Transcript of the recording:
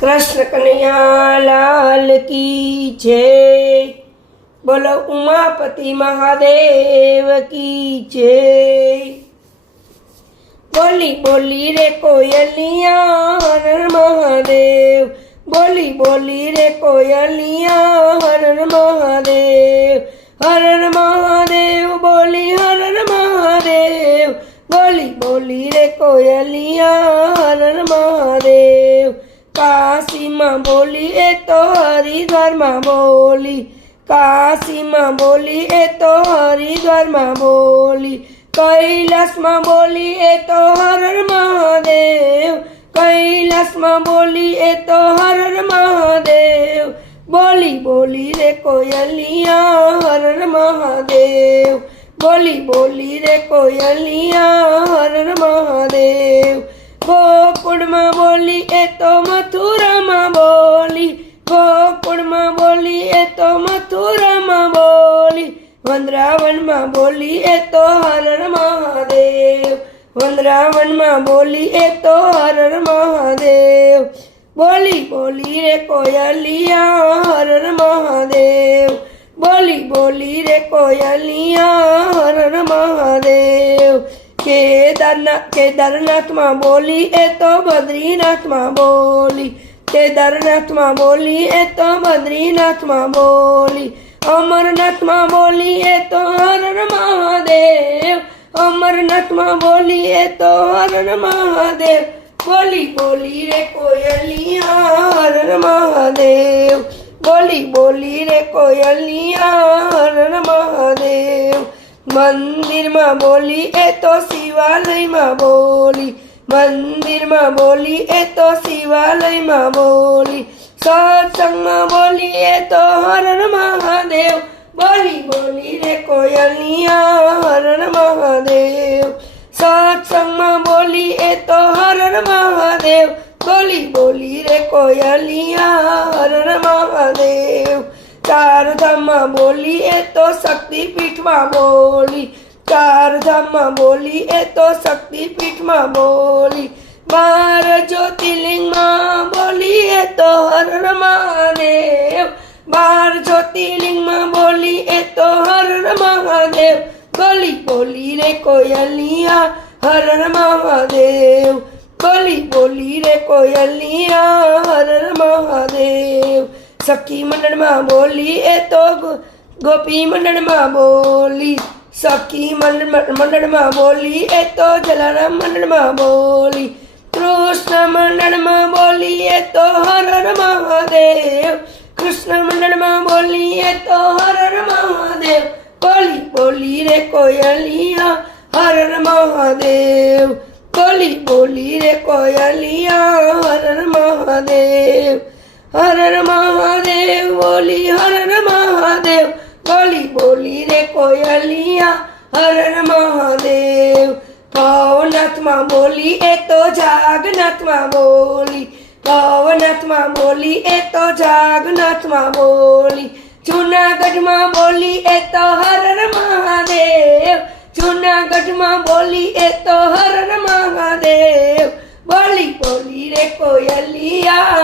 કૃષ્ણ કનૈયા લાલ કી જય બોલો ઉમાપતિ મહાદેવ કી જય બોલી બોલી રે કોયલિયા હર મહાદેવ બોલી બોલી રે કોયલિયા હર મહાદેવ હર મહાદેવ બોલી હર મહાદેવ બોલી બોલી રે કોયલિયા હર મહાદેવ કાશીમાં બોલી, એ તો હરિદ્વારમાં બોલી. કાશીમાં બોલી, એ તો હરિદ્વારમાં બોલી. કૈલાસમાં બોલી, એ તો હર મહાદેવ. કૈલાસમાં બોલી, એ તો હર મહાદેવ. બોલી બોલી રે કોયલિયા, હર મહાદેવ. બોલી બોલી રે કોયલિયા હર મહાદેવ. ગોકુળમાં બોલી, એ તો મથુરામાં બોલી. ગોકુળમાં બોલી? એ તો મથુરામાં બોલી. વંદરાવનમાં બોલી? એ તો હરણ મહાદેવ. વંદરાવનમાં બોલી? એ તો હરણ મહાદેવ. બોલી બોલી રે કોયલિયા, હરણ મહાદેવ. બોલી બોલી રે કોયલિયા, હરણ મહાદેવ. કેદારનાથ કેદારનાથમાં બોલી એ તો બદ્રીનાથમાં બોલી. કેદારનાથમાં બોલી એ તો બદ્રીનાથમાં બોલી. અમરનાથમાં બોલી એ તો હર મહાદેવ. અમરનાથમાં બોલી એ તો હર મહાદેવ. બોલી બોલી રે કોયલિયા, હર મહાદેવ. બોલી બોલી રે કોયલિયા હર મહાદેવ. મંદિરમાં બોલી, એ તો શિવાલયમાં બોલી. મંદિરમાં બોલી, એ તો શિવાલયમાં બોલી. સત્સંગમાં બોલી, એ તો હરણ મહાદેવ. બોલી બોલી રે કોયલિયા હરણ મહાદેવ. સત્સંગમાં બોલી, એ તો હરણ મહાદેવ. બોલી બોલી રે કોયલિયા હરણ મહાદેવ. ચાર ધામમાં બોલી એ તો શક્તિપીઠમાં બોલી ચાર ધામમાં બોલી એ તો શક્તિપીઠમાં બોલી બાર જ્યોતિર્લિંગમાં બોલી એ તો હર મહાદેવ બાર જ્યોતિર્લિંગમાં બોલી એ તો હર મહાદેવ બોલી બોલી રે કોયલિયા હર મહાદેવ બોલી બોલી રે કોયલિયા હર મહાદેવ સખી મંડળમાં બોલી એ તો ગો- ગોપી મંડળમાં બોલી સખી મંડળ મંડળમાં બોલી એ તો જલારામ મંડળમાં બોલી કૃષ્ણ મંડળમાં બોલી એ તો હર હર મહાદેવ કૃષ્ણ મંડળમાં બોલી એ તો હર હર મહાદેવ બોલી બોલી રે કોયલિયા હર હર મહાદેવ બોલી બોલી રે કોયલિયા હર હર મહાદેવ હર હર મહાદેવ બોલી હર હર મહાદેવ બોલી બોલી રે કોયલિયા હર હર મહાદેવ ભવનાથમાં બોલી એ તો જાગનાથમાં બોલી ભવનાથમાં બોલી એ તો જાગનાથમાં બોલી જુનાગઢમાં બોલી એ તો હર હર મહાદેવ જુનાગઢમાં બોલી એ તો હર હર મહાદેવ બોલી બોલી રે કોયલિયા હર હર મહાદેવ